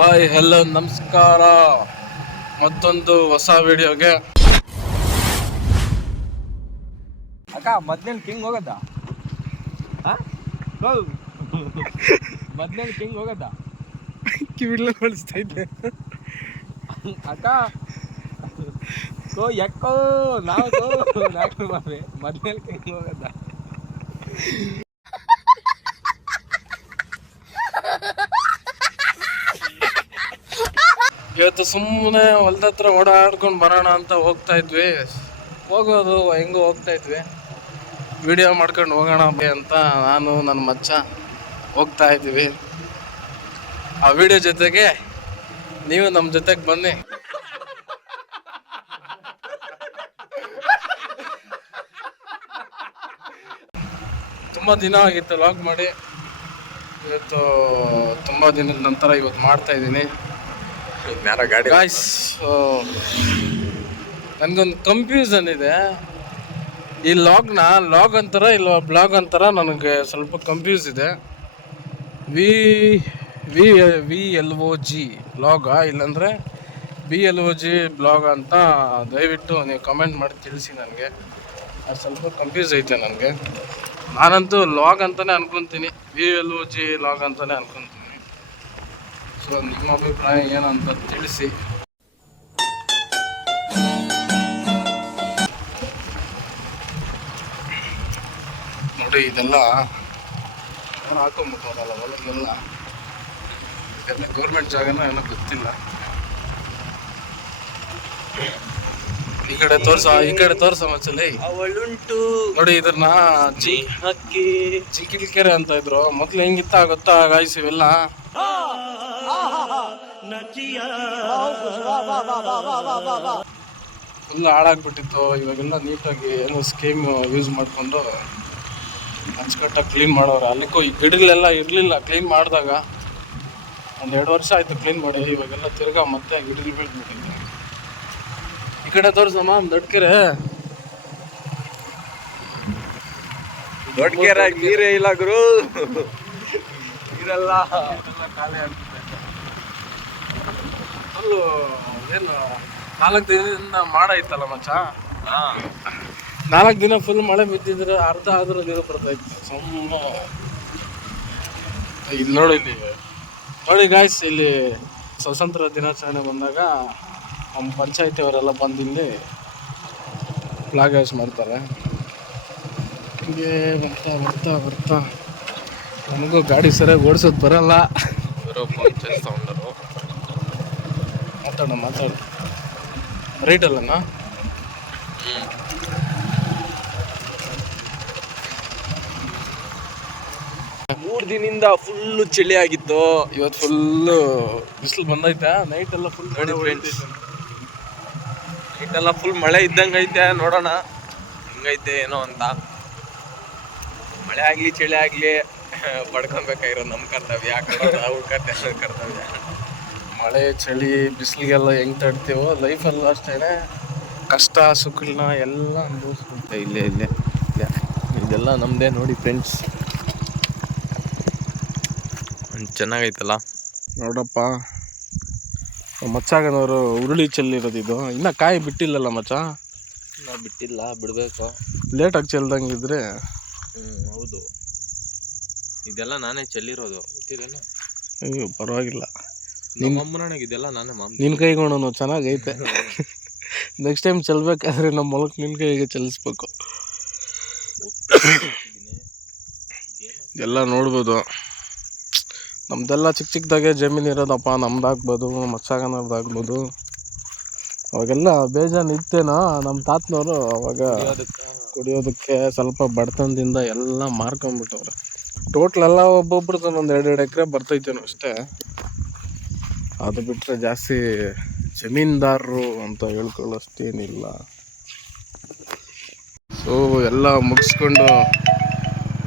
Hi hello ನಮಸ್ಕಾರ. ಮತ್ತೊಂದು ಹೊಸ ವಿಡಿಯೋಗೆ. ಅಕ್ಕ ಮೊದ್ಲೇನು ಕಿಂಗ್ ಹೋಗದ? ಮೊದ್ಲೇನು ಕಿಂಗ್ ಹೋಗದ? ಕಿವಿಲ್ಲ ಬಳಸ್ತಾ ಇದ್ದೆ. ಅಕ್ಕ ಸೋ ಎಕ್ಕೋ ನಾವು ನಾಲ್ಕು ಮಾಡ್ರಿ ಮೊದ್ಲೇನು ಕಿಂಗ್ ಹೋಗದ? ಇವತ್ತು ಸುಮ್ಮನೆ ಹೊಲ್ದ ಹತ್ರ ಓಡಾಡ್ಕೊಂಡು ಬರೋಣ ಅಂತ ಹೋಗ್ತಾ ಇದ್ವಿ. ಹೋಗೋದು, ಹೆಂಗೋ ಹೋಗ್ತಾ ಇದ್ವಿ. ವಿಡಿಯೋ ಮಾಡ್ಕೊಂಡು ಹೋಗೋಣ ಅಂತ ನಾನು ನನ್ನ ಮಚ್ಚ ಹೋಗ್ತಾ ಇದ್ವಿ ಆ ವಿಡಿಯೋ ಜೊತೆಗೆ ನೀವು ನಮ್ಮ ಜೊತೆಗೆ ಬನ್ನಿ. ತುಂಬ ದಿನ ಆಗಿತ್ತು, ಲಾಗ್ ಮಾಡಿ. ಇವತ್ತು ತುಂಬ ದಿನದ ನಂತರ ಇವತ್ತು ಮಾಡ್ತಾ ಇದ್ದೀನಿ. ಯಾರ ಗಾಡಿ ಗಾಯ್ಸ್ ನನಗೊಂದು ಕನ್ಫ್ಯೂಸನ್ ಇದೆ. ಈ ಲಾಗ್ನ ಲಾಗ್ ಅಂತಾರ ಇಲ್ಲ ಬ್ಲಾಗ್ ಅಂತಾರ ನನಗೆ ಸ್ವಲ್ಪ ಕನ್ಫ್ಯೂಸ್ ಇದೆ. V V V L O G ಬ್ಲಾಗಾ ಇಲ್ಲಾಂದರೆ B L O G blog ಅಂತ ದಯವಿಟ್ಟು ನೀವು ಕಮೆಂಟ್ ಮಾಡಿ ತಿಳಿಸಿ ನನಗೆ. ಅದು ಸ್ವಲ್ಪ ಕನ್ಫ್ಯೂಸ್ ಐತೆ ನನಗೆ. ನಾನಂತೂ ಲಾಗ್ ಅಂತಲೇ ಅನ್ಕೊತೀನಿ. V L O G log ಅಂತಲೇ ಅನ್ಕೊತೀನಿ. ಸೊ ನಿಮ್ಮ ಅಭಿಪ್ರಾಯ ಏನಂತ ತಿಳಿಸಿ. ನೋಡಿ ಇದೆಲ್ಲ ಹಾಕೊಂಬಿಟ್ಟವ್ರಲ್ಲ ಹೊಲಗೆಲ್ಲ ಇದೆಲ್ಲ ಗೌರ್ಮೆಂಟ್ ಜಾಗನ ಏನೋ ಗೊತ್ತಿಲ್ಲ. ಈ ಕಡೆ ತೋರ್ಸ ಈ ಕಡೆ ತೋರ್ಸ ಮಚ್ಚಲಿ ಅವಳುಂಟು. ನೋಡಿ ಇದನ್ನ ಜಿ ಹಕ್ಕಿ. ಚಿಕ್ಕಿಲ್ಕೆರೆ ಅಂತ ಇದ್ರು. ಮೊದ್ಲು ಹೆಂಗಿತ್ತ ಗೊತ್ತಾ ಗಾಯ್ಸ್ ಫುಲ್ ಹಾಳಾಗ್ಬಿಟ್ಟಿತ್ತು. ಇವಾಗೆಲ್ಲ ನೀಟಾಗಿ ಏನೋ ಸ್ಕೀಮ್ ಯೂಸ್ ಮಾಡಿಕೊಂಡು ಅಚ್ಚುಕಟ್ಟಾಗಿ ಕ್ಲೀನ್ ಮಾಡೋರು. ಅಲ್ಲಿಗೂ ಈ ಗಿಡಗಳೆಲ್ಲ ಇರಲಿಲ್ಲ. ಕ್ಲೀನ್ ಮಾಡಿದಾಗ ಒಂದು ಎರಡು ವರ್ಷ ಆಯಿತು ಕ್ಲೀನ್ ಮಾಡಿ ಇವಾಗೆಲ್ಲ ತಿರ್ಗಾ ಮತ್ತೆ ಗಿಡಗಳು ಬೆಳೆದ್ಬಿಟ್ಟಿದೆ. ಈ ಕಡೆ ತೋರಿಸಮ್ಮ ದೊಡ್ಡಕೆರೆ ದೊಡ್ಡ ಕೆರೆ ನೀರೇ ಇಲ್ಲ ಗುರು. ನೀರೆಲ್ಲ ಖಾಲಿ ಆಗ್ತಿದೆ ಫುಲ್ಲು ಏನು ನಾಲ್ಕು ದಿನದಿಂದ ಮಾಡ ಇತ್ತಲ್ಲ ಮಚ್ಚ? ನಾಲ್ಕು ದಿನ ಫುಲ್ ಮಳೆ ಬಿದ್ದಿದ್ರೆ ಅರ್ಧ ಆದ್ರೂ ನೀರು ಬರ್ತಾ ಇತ್ತು. ಇಲ್ಲಿ ನೋಡಿ ಇಲ್ಲಿ. ನೋಡಿ ಗಾಯ್ಸ್ ಇಲ್ಲಿ ಸ್ವತಂತ್ರ ದಿನಾಚರಣೆ ಬಂದಾಗ ನಮ್ಮ ಪಂಚಾಯತಿ ಅವರೆಲ್ಲ ಬಂದು ಇಲ್ಲಿ ಫ್ಲಾಗ್ ಹೌಸ್ ಮಾಡ್ತಾರೆ. ಹಿಂಗೆ ಬರ್ತಾ ಬರ್ತಾ ಬರ್ತಾ. ನಮಗೂ ಗಾಡಿ ಸರಿಯಾಗಿ ಓಡಿಸೋದು ಬರಲ್ಲ. ಮಾತಾಡೋಣ ಮಾತಾಡ. ರೈಟಲ್ಲಣ್ಣ ಮೂರು ದಿನದಿಂದ ಫುಲ್ಲು ಚಳಿ ಆಗಿತ್ತು. ಇವತ್ತು ಫುಲ್ಲು ಬಿಸಿಲು ಬಂದೈತೆ ನೈಟ್ ಎಲ್ಲ ಫುಲ್ ಫ್ರೆಂಡ್ಸ್ ನೈಟ್ ಎಲ್ಲ ಫುಲ್ ಮಳೆ ಇದ್ದಂಗೆ ಐತೆ ನೋಡೋಣ. ಹೆಂಗೈತೆ ಏನೋ ಅಂತ. ಮಳೆ ಆಗಲಿ ಚಳಿ ಆಗಲಿ ಪಡ್ಕೊಬೇಕಾಗಿರೋ ನಮ್ಮ ಕರ್ತವ್ಯ ಕರ್ತವ್ಯ ಅವ್ರ ಕರ್ತವ್ಯ ಕರ್ತವ್ಯ. ಮಳೆ ಚಳಿ ಬಿಸಿಲಿಗೆಲ್ಲ ಹೆಂಗ್ ತಡ್ತೀವೋ ಲೈಫಲ್ಲೂ ಅಷ್ಟೇ ಕಷ್ಟ ಸುಖಗಳನ್ನ ಎಲ್ಲ ಅನುಭವಿಸ್ಕೊಳ್ತೇವೆ ಇಲ್ಲೇ ಇಲ್ಲೇ. ಇಲ್ಲೇ. ಇದೆಲ್ಲ ನಮ್ದೇ ನೋಡಿ ಫ್ರೆಂಡ್ಸ್ ಚೆನ್ನಾಗೈತಲ್ಲ? ನೋಡಪ್ಪ. ಮಚ್ಚಾಗನವರು ಉರುಳಿ ಚೆಲ್ಲಿರೋದು ಇದು. ಇನ್ನ ಕಾಯಿ ಬಿಟ್ಟಿಲ್ಲಲ್ಲ ಮಚ್ಚ? ಇನ್ನ ಬಿಟ್ಟಿಲ್ಲ ಬಿಡಬೇಕು. ಲೇಟಾಗಿ ಚೆಲ್ದಂಗಿದ್ರೆ ಹ್ಞೂ ಹೌದು. ಇದೆಲ್ಲ ನಾನೇ ಚೆಲ್ಲಿರೋದು. ಗೊತ್ತಿದೇನು ಅಯ್ಯೋ ಪರವಾಗಿಲ್ಲ. ಇದೆಲ್ಲ ನಾನೇ ಮಾಮ್ ನಿನ್ನ ಕೈಗೊಂಡು ಚೆನ್ನಾಗೈತೆ ನೆಕ್ಸ್ಟ್ ಟೈಮ್ ಚೆಲ್ಬೇಕಾದ್ರೆ ನಮ್ಮ ಹೊಲಕ್ಕೆ ನಿನ್ನ ಕೈಗೆ ಚಲಿಸ್ಬೇಕು. ಎಲ್ಲ ನೋಡ್ಬೋದು. ನಮ್ದೆಲ್ಲ ಚಿಕ್ಕ ಚಿಕ್ಕದಾಗೆ ಜಮೀನು ಇರೋದಪ್ಪ ನಮ್ದಾಗ್ಬೋದು ಮಚ್ಚಾಗನದಾಗ್ಬೋದು ಅವಾಗೆಲ್ಲ ಬೇಜಾನ್ ಇತ್ತೇನೋ ನಮ್ಮ ತಾತನವರು ಅವಾಗ ಕುಡಿಯೋದಕ್ಕೆ. ಸ್ವಲ್ಪ ಬಡತನದಿಂದ ಎಲ್ಲ ಮಾರ್ಕೊಂಡ್ಬಿಟ್ಟವ್ರೆ ಟೋಟ್ಲ್ ಎಲ್ಲ ಒಬ್ಬೊಬ್ರದ್ದು ಒಂದು ಎರಡು ಎರಡು ಎಕರೆ ಬರ್ತೈತೇನೋ ಅಷ್ಟೇ. ಅದು ಬಿಟ್ಟರೆ ಜಾಸ್ತಿ ಜಮೀನ್ದಾರರು ಅಂತ ಹೇಳ್ಕೊಳ್ಳೋಷ್ಟೇನಿಲ್ಲ. ಸೊ ಎಲ್ಲ ಮುಗಿಸ್ಕೊಂಡು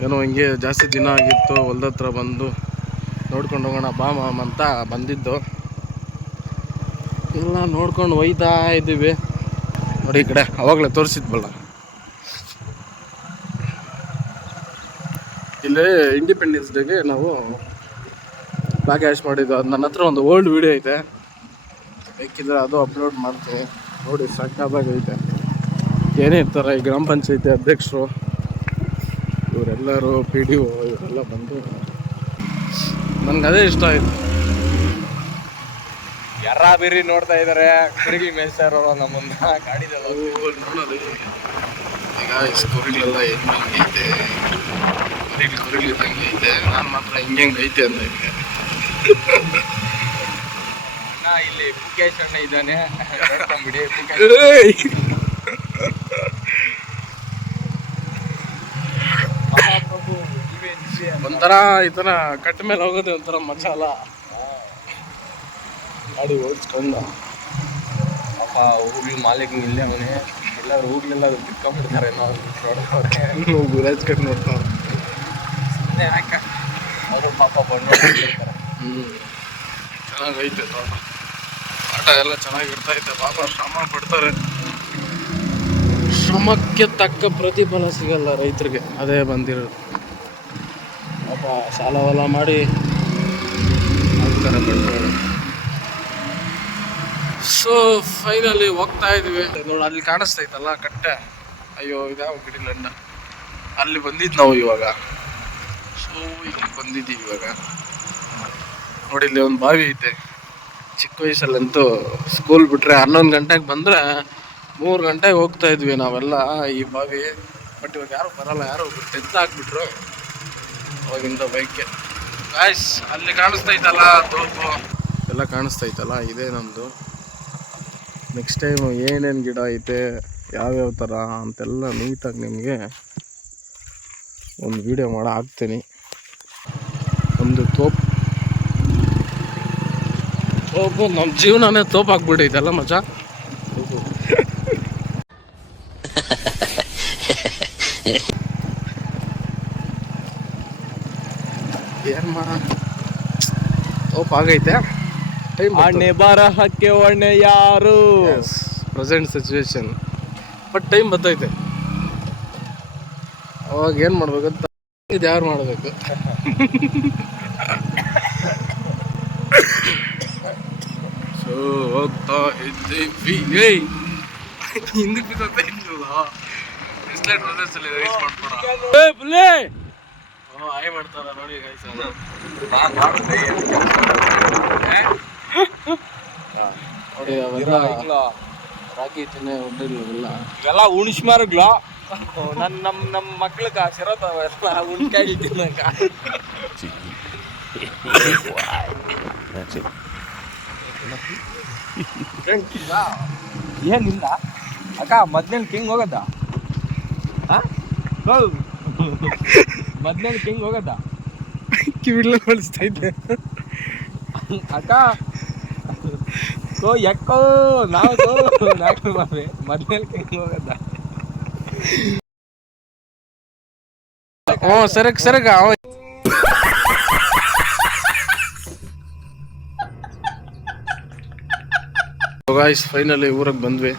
ಏನೋ ಹಿಂಗೆ ಜಾಸ್ತಿ ದಿನ ಆಗಿತ್ತು ಹೊಲ್ದ ಹತ್ರ ಬಂದು ನೋಡ್ಕೊಂಡು ಹೋಗೋಣ, ಬಾ ಮಾಮ್ ಅಂತ ಬಂದಿದ್ದು. ಎಲ್ಲ ನೋಡ್ಕೊಂಡು ಒಯ್ತಾ ಇದ್ದೀವಿ. ನೋಡಿ ಈ ಕಡೆ, ಅವಾಗಲೇ ತೋರಿಸಿದ್ವಲ್ಲ. ಇಲ್ಲಿ ಇಂಡಿಪೆಂಡೆನ್ಸ್ ಡೇಗೆ ನಾವು ಪ್ಯಾಕೇಜ್ ಮಾಡಿದ್ದು ಅದು ನನ್ನ ಹತ್ರ ಒಂದು ಓಲ್ಡ್ ವಿಡಿಯೋ ಐತೆ. ಬೇಕಿದ್ರೆ ಅದು ಅಪ್ಲೋಡ್ ಮಾಡ್ತೀನಿ. ನೋಡಿ ಸಕ್ಕದಾಗೈತೆ ಏನೇ ಇರ್ತಾರೆ ಈ ಗ್ರಾಮ ಪಂಚಾಯತಿ ಅಧ್ಯಕ್ಷರು ಇವರೆಲ್ಲರೂ ಪಿ ಡಿ ಒ ಇವರೆಲ್ಲ ಬಂದು ನನಗೆ ಅದೇ ಇಷ್ಟ ಆಯಿತು. ಯಾರ ಬೇರಿ ನೋಡ್ತಾ ಇದ್ದಾರೆ ಕುರಿಗಿ ಮೇಸ್ತಾರ ಇರೋರು ನಮ್ಮನ್ನ ಗಾಡಿದೆಲ್ಲ ನೋಡೋದು ಈಗ ಕುರಿಗಳೆಲ್ಲ ಹೆಂಗೆ ಐತೆ ಕುರಿಗಳು ಕುರಿಗಳು ಇದ್ದಂಗೆ ಐತೆ. ನಾನು ಮಾತ್ರ ಹಿಂಗೆ ಹೆಂಗೆ ಐತೆ ಅಂತ ಇಲ್ಲಿ ಮುಖೇಶ್ ಅಣ್ಣ ಇದ್ದಾನೆ. ಒಂಥರ ಈ ಥರ ಕಟ್ಟ ಮೇಲೆ ಹೋಗೋದೇ ಒಂಥರ ಮಸಾಲ ಗಾಡಿ ಓಡಿಸ್ಕೊಂಡ. ಪಾಪ ಹೋಗ್ಲಿ ಮಾಲಿಕ್ ಇಲ್ಲೇ ಅವನೇ. ಎಲ್ಲರೂ ಹೂಗ್ಲೆಲ್ಲ ಬಿಟ್ಕೊಂಡ್ಬಿಡ್ತಾರೆ ನಾವು ಗುರಾಜ್ ಕಟ್ ನೋಡ್ತಾವ್ರು ಸುಮ್ಮನೆ ಯಾಕ? ಅವರು ಪಾಪ ಬಂದು ಚೆನ್ನಾಗೈತೆ ತೋಟ ಆಟ ಎಲ್ಲ ಚೆನ್ನಾಗಿರ್ತೈತೆ ಪಾಪ ಶ್ರಮ ಪಡ್ತಾರೆ. ಶ್ರಮಕ್ಕೆ ತಕ್ಕ ಪ್ರತಿಫಲ ಸಿಗಲ್ಲ ರೈತರಿಗೆ. ಅದೇ ಬಂದಿರೋದು. ಪಾಪ ಸಾಲ ಹೊಲ ಮಾಡಿ ಸೊ ಫೈನಲಿ ಹೋಗ್ತಾ ಇದೀವಿ. ನೋಡಿ ಅಲ್ಲಿ ಕಾಣಿಸ್ತೈತಲ್ಲ ಕಟ್ಟೆ? ಅಯ್ಯೋ ಇದಾವ ಗಿಡಿಲಂಡ ಅಲ್ಲಿ ಬಂದಿದ್ದು ನಾವು ಇವಾಗ. ಸೊ ಇಲ್ಲಿ ಬಂದಿದ್ದೀವಿ ಇವಾಗ. ನೋಡಿ ಇಲ್ಲಿ ಒಂದು ಬಾವಿ ಐತೆ. ಚಿಕ್ಕ ವಯಸ್ಸಲ್ಲಂತೂ ಸ್ಕೂಲ್ ಬಿಟ್ರೆ ಹನ್ನೊಂದು ಗಂಟೆಗೆ ಬಂದರೆ ಮೂರು ಗಂಟೆಗೆ ಹೋಗ್ತಾ ಇದ್ವಿ ನಾವೆಲ್ಲ ಈ ಬಾವಿ. ಬಟ್ ಇವಾಗ ಯಾರು ಬರಲ್ಲ, ಯಾರು ಟೆಂತ್ ಹಾಕ್ಬಿಟ್ರು ಅವಾಗಿಂದ ಬೈಕ್ಗೆ. ಗಾಯ್ಸ್ ಅಲ್ಲಿ ಕಾಣಿಸ್ತಾ ಕಾಣಿಸ್ತೈತಲ್ಲ ತೋಪು? ಎಲ್ಲ ಕಾಣಿಸ್ತಾ ಕಾಣಿಸ್ತೈತಲ್ಲ ಇದೇ ನಮ್ಮದು ನೆಕ್ಸ್ಟ್ ಟೈಮ್ ಏನೇನು ಗಿಡ ಐತೆ, ಯಾವ್ಯಾವ ಥರ ಅಂತೆಲ್ಲ ನೀಟಾಗಿ ನಿಮಗೆ ಒಂದು ವಿಡಿಯೋ ಮಾಡಿ, ಹಾಕ್ತೀನಿ. ಒಂದು ತೋಪ್ ತೋಪು ನಮ್ಮ ಜೀವನನೇ ತೋಪ್ ಆಗ್ಬಿಟ್ಟೈತಲ್ಲ ಮಜ? ಏನ್ ಮಾಡ ತೋಪಾಗೈತೆ? ಅಣ್ಣೆ ಬರಹಕ್ಕೆ ಒಣ್ಣೆ ಯಾರು? ಪ್ರೆಸೆಂಟ್ ಸಿಚುವೇಶನ್ ಬಟ್ ಟೈಮ್ ಬರ್ತೈತೆ ಅವಾಗ ಏನು ಮಾಡ್ಬೇಕು ಅಂತ ಇದು ಯಾರು ಮಾಡಬೇಕು? ಹೋಗ್ತಾ ಇದ್ದೀವಿ ಏಯ್! ಹಿಂದಕ್ಕೆ ಬಿದ್ದೈತೆ ಇಲ್ಲಲ್ಲ ಇಸ್ಲೇಟ್ ಅಲ್ಲಿ ರೈಸ್ ಮಾಡ್ತಾರ ಏ ಬುಲ್ಲೆ ಓ ಆಯ್ ಮಾಡ್ತಾರ ನೋಡಿ ಗೈಸ್ ನೋಡಿ ಅವೆಲ್ಲ ರಾಗಿ ತಿನ್ನೆ ಹೊಟ್ಟಿಲ್ಲ ಇವೆಲ್ಲ ಉಣಿಸ್ಮಾರ್ಗ್ಲ? ನನ್ ನಮ್ ನಮ್ ಮಕ್ಳಿಗೆ ಸಿರತ್ತವೆಲ್ಲ ಉಣ್ಕಾಯಿ ತಿನ್ನಕ. ಏನಿಲ್ಲ. ಅಕ್ಕ ಮದ್ನೇಲ್ ಕಿಂಗ್ ಹೋಗದ? ಮದ್ನೇಲ್ ಕಿಂಗ್ ಹೋಗದ? ಕಿವಿಡ್ಲ ಇದ್ದೆ. ಅಕ್ಕ ಓ ಎಕ್ಕೋ ನಾವು ನಾಲ್ಕು ಮಾಡ್ರಿ ಮದ್ನೇಲ್ ಕಿಂಗ್ ಹೋಗದ. ಓ ಸರಕ್ ಸರಗ ಗಾಯ್ಸ್ ಫೈನಲಿ ಊರಿಗೆ ಬಂದ್ವಿ.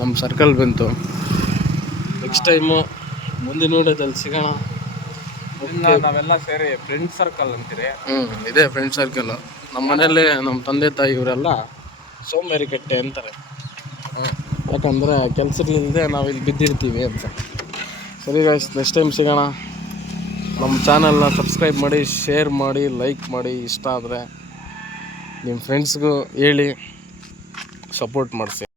ನಮ್ಮ ಸರ್ಕಲ್ ಬಂತು. ನೆಕ್ಸ್ಟ್ ಟೈಮು ಮುಂದಿನ ನೋಡೋದಲ್ಲಿ ಸಿಗೋಣ. ನಾವೆಲ್ಲ ಸೇರಿ ಫ್ರೆಂಡ್ ಸರ್ಕಲ್ ಅಂತೀರಿ? ಹ್ಞೂ ಇದೇ ಫ್ರೆಂಡ್ ಸರ್ಕಲ್ ನಮ್ಮ ಮನೇಲಿ ನಮ್ಮ ತಂದೆ ತಾಯಿ ಇವರೆಲ್ಲ ಸೋಮವಾರಿ ಕಟ್ಟೆ ಅಂತಾರೆ. ಯಾಕಂದರೆ ಕೆಲಸಗಳಿಲ್ಲದೆ ನಾವು ಇಲ್ಲಿ ಬಿದ್ದಿರ್ತೀವಿ ಅಂತ. ಸರಿ ಗಾಯ್ಸ್ ನೆಕ್ಸ್ಟ್ ಟೈಮ್ ಸಿಗೋಣ. ನಮ್ಮ ಚಾನಲ್ನ ಸಬ್ಸ್ಕ್ರೈಬ್ ಮಾಡಿ ಶೇರ್ ಮಾಡಿ ಲೈಕ್ ಮಾಡಿ ಇಷ್ಟ ಆದರೆ ನಿಮ್ಮ ಫ್ರೆಂಡ್ಸ್ಗೂ ಹೇಳಿ. ಸಪೋರ್ಟ್ ಮಾಡಿಸಿ.